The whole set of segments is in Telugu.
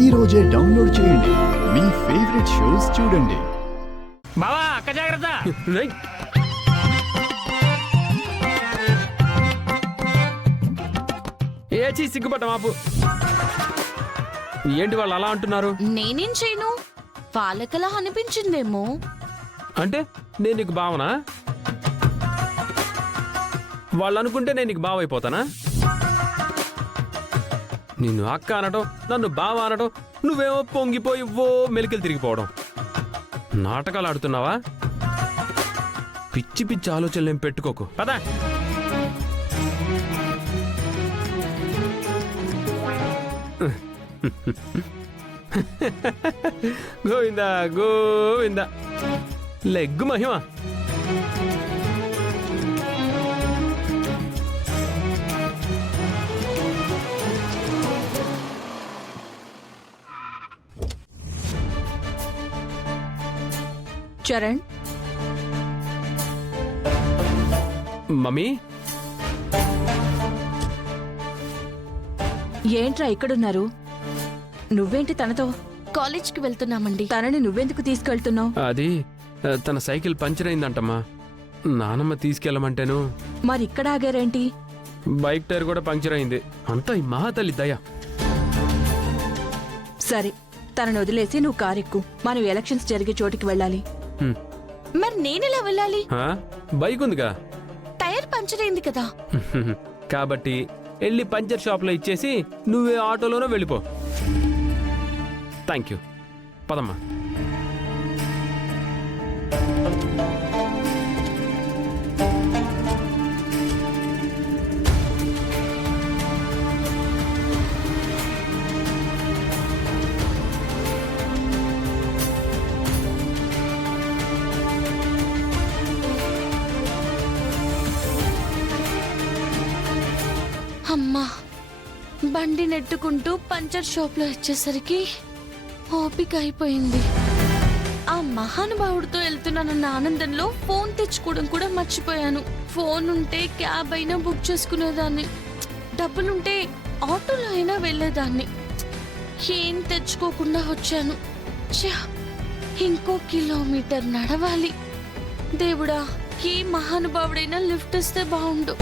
ఈ రోజే డౌన్లోడ్ చేయండి. మీ ఫేవరెట్ షోస్ చూడండి. బావా అక్క జాగ్రత్త. ఏచి సిగ్గుపడ్డ మాపు. ఏంటి వాళ్ళు అలా అంటున్నారు? నేనేం చేయను, వాళ్ళకలా అనిపించిందేమో. అంటే నేను నీకు బావనా? వాళ్ళు అనుకుంటే నేను నీకు బావ అయిపోతానా? నిన్ను అక్క అనటం, నన్ను బావ అనటం, నువ్వేమో పొంగిపోయి మెలికలు తిరిగిపోవడం. నాటకాలు ఆడుతున్నావా? పిచ్చి పిచ్చి ఆలోచనలు ఏం పెట్టుకోకు పదా. గోవిందా గోవిందా. లెగ్గు మహిమ. చరణ్, మమ్మీ ఏంట్రా ఇక్కడున్నారు? నువ్వేంటి తనతో? కాలేజ్కి వెళ్తున్నామండి. తనని నువ్వెందుకు తీసుకెళ్తున్నావు? అది తన సైకిల్ పంచర్ అయిందంటమ్మా. నానమ్మ తీసుకెళ్ళమంటేను. మరి ఇక్కడ ఆగారేంటి? బైక్ టైర్ కూడా పంక్చర్ అయింది. అంతా ఈ మహాతల్లి దయ. సరే, తనను వదిలేసి నువ్వు కారెక్కు. మనం ఎలక్షన్స్ జరిగే చోటికి వెళ్ళాలి. మరి నేనెలా వెళ్ళాలి? బైక్ ఉందిగా. టైర్ పంచర్ అయింది కదా. కాబట్టి వెళ్ళి పంచర్ షాప్లో ఇచ్చేసి నువ్వే ఆటోలోనే వెళ్ళిపో. Thank you. పదమ్మా. అమ్మా, బండి నెట్టుకుంటూ పంచర్ షాప్ లో ఇచ్చేసరికి ఓపిక అయిపోయింది. ఆ మహానుభావుడితో వెళ్తున్నానన్న ఆనందంలో ఫోన్ తెచ్చుకోవడం కూడా మర్చిపోయాను. ఫోన్ ఉంటే క్యాబ్ అయినా బుక్ చేసుకునేదాన్ని, డబ్బులుంటే ఆటోలో అయినా వెళ్ళేదాన్ని. ఏం తెచ్చుకోకుండా వచ్చాను. ఇంకో కిలోమీటర్ నడవాలి. దేవుడా, ఏ మహానుభావుడైనా లిఫ్ట్ ఇస్తే బాగుండు.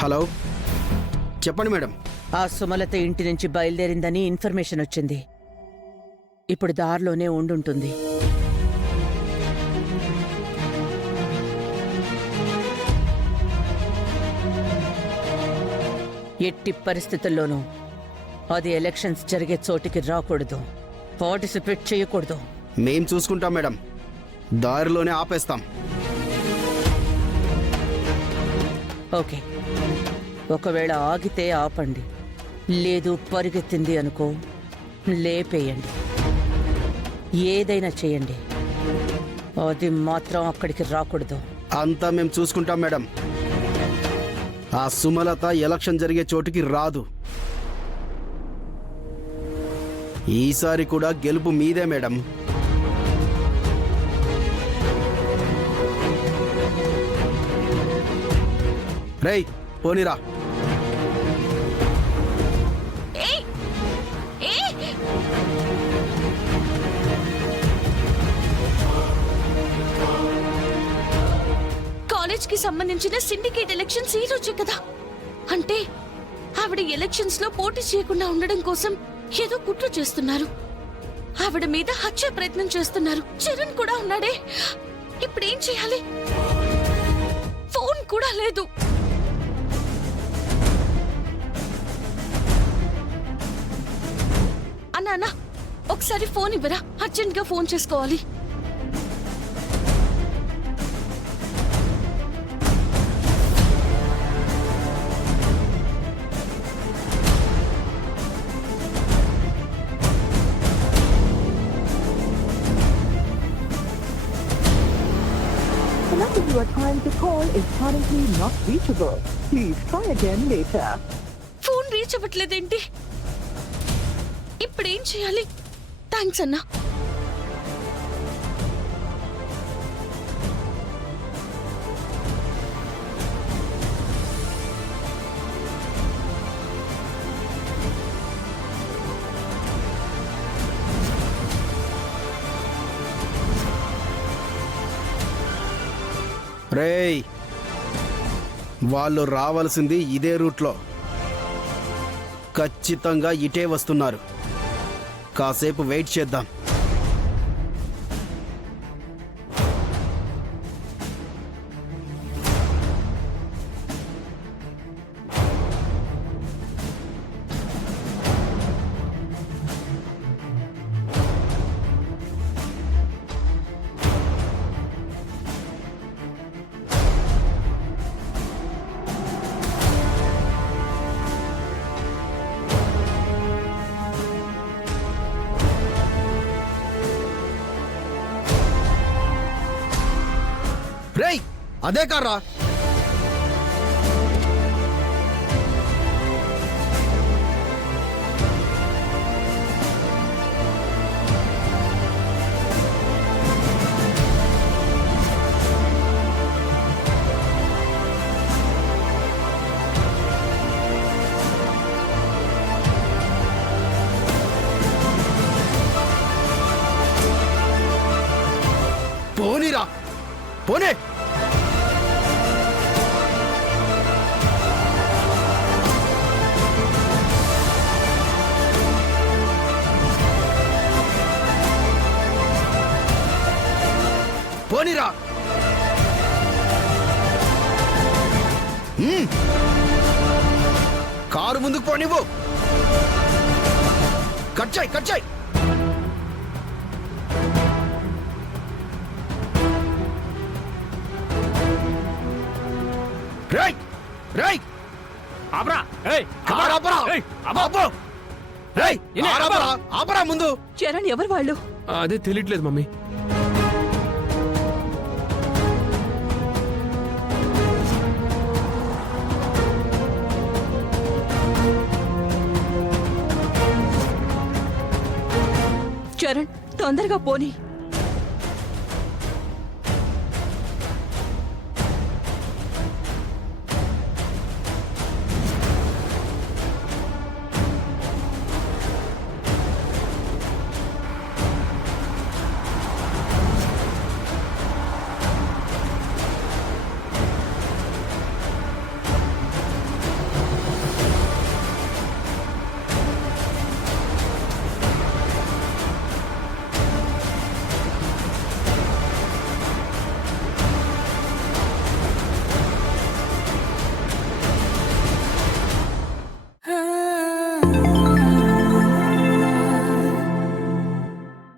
హలో, చెప్పండి మేడం. ఆ సుమలత ఇంటి నుంచి బయలుదేరిందని ఇన్ఫర్మేషన్ వచ్చింది. ఇప్పుడు దారిలోనే ఉండుంటుంది. ఎట్టి పరిస్థితుల్లోనూ అది ఎలక్షన్స్ జరిగే చోటికి రాకూడదు, పార్టిసిపేట్ చేయకూడదు. మేం చూసుకుంటాం మేడం, దారిలోనే ఆపేస్తాం. ఓకే, ఒకవేళ ఆగితే ఆపండి, లేదు పరిగెత్తింది అనుకో లేపేయండి. ఏదైనా చేయండి, అది మాత్రం అక్కడికి రాకూడదు. అంతా మేము చూసుకుంటాం మేడం. ఆ సుమలత ఎలక్షన్ జరిగే చోటుకి రాదు. ఈసారి కూడా గెలుపు మీదే మేడం. రేయ్, పోనీరా. కాలేజ్ కి సంబంధించిన సిండికేట్ ఎలక్షన్స్ ఈ రోజే కదా. అంటే ఆవిడ ఎలక్షన్స్ లో పోటీ చేయకుండా ఉండడం కోసం ఏదో కుట్ర చేస్తున్నారు. ఆవిడ మీద హత్య ప్రయత్నం చేస్తున్నారు. చరణ్ కూడా ఉన్నాడే. ఇప్పుడేం చేయాలి? ఫోన్ కూడా లేదు. అన్నా, ఒకసారి ఫోన్ ఇవ్వరా? అర్జెంట్ గా ఫోన్ చేసుకోవాలి. The number you are trying to call is currently not reachable. Please try again later. Phone reach అవ్వట్లేదేంటి? ఇప్పుడేం చేయాలి? థ్యాంక్స్ అన్నా. రేయ్, వాళ్ళు రావాల్సింది ఇదే రూట్లో. ఖచ్చితంగా ఇటే వస్తున్నారు. కాసేపు వెయిట్ చేద్దాం. రేయ్, అదే కార్రా. పోనీరా, పోనీ. పోనీరా. కారు ముందుకు పోనివ్వు. కచ్చాయి కచ్చాయి. రేయ్ రేయ్, ఆపరా ఏయ్ కారు ఆపరా. ఏయ్, ఆపు. రేయ్, కారు ఆపరా, ఆపరా ముందు. చరణ్ ఎవరు వాళ్ళు? అదే తెలియట్లేదు మమ్మీ. చరణ్ తొందరగా పోనీ.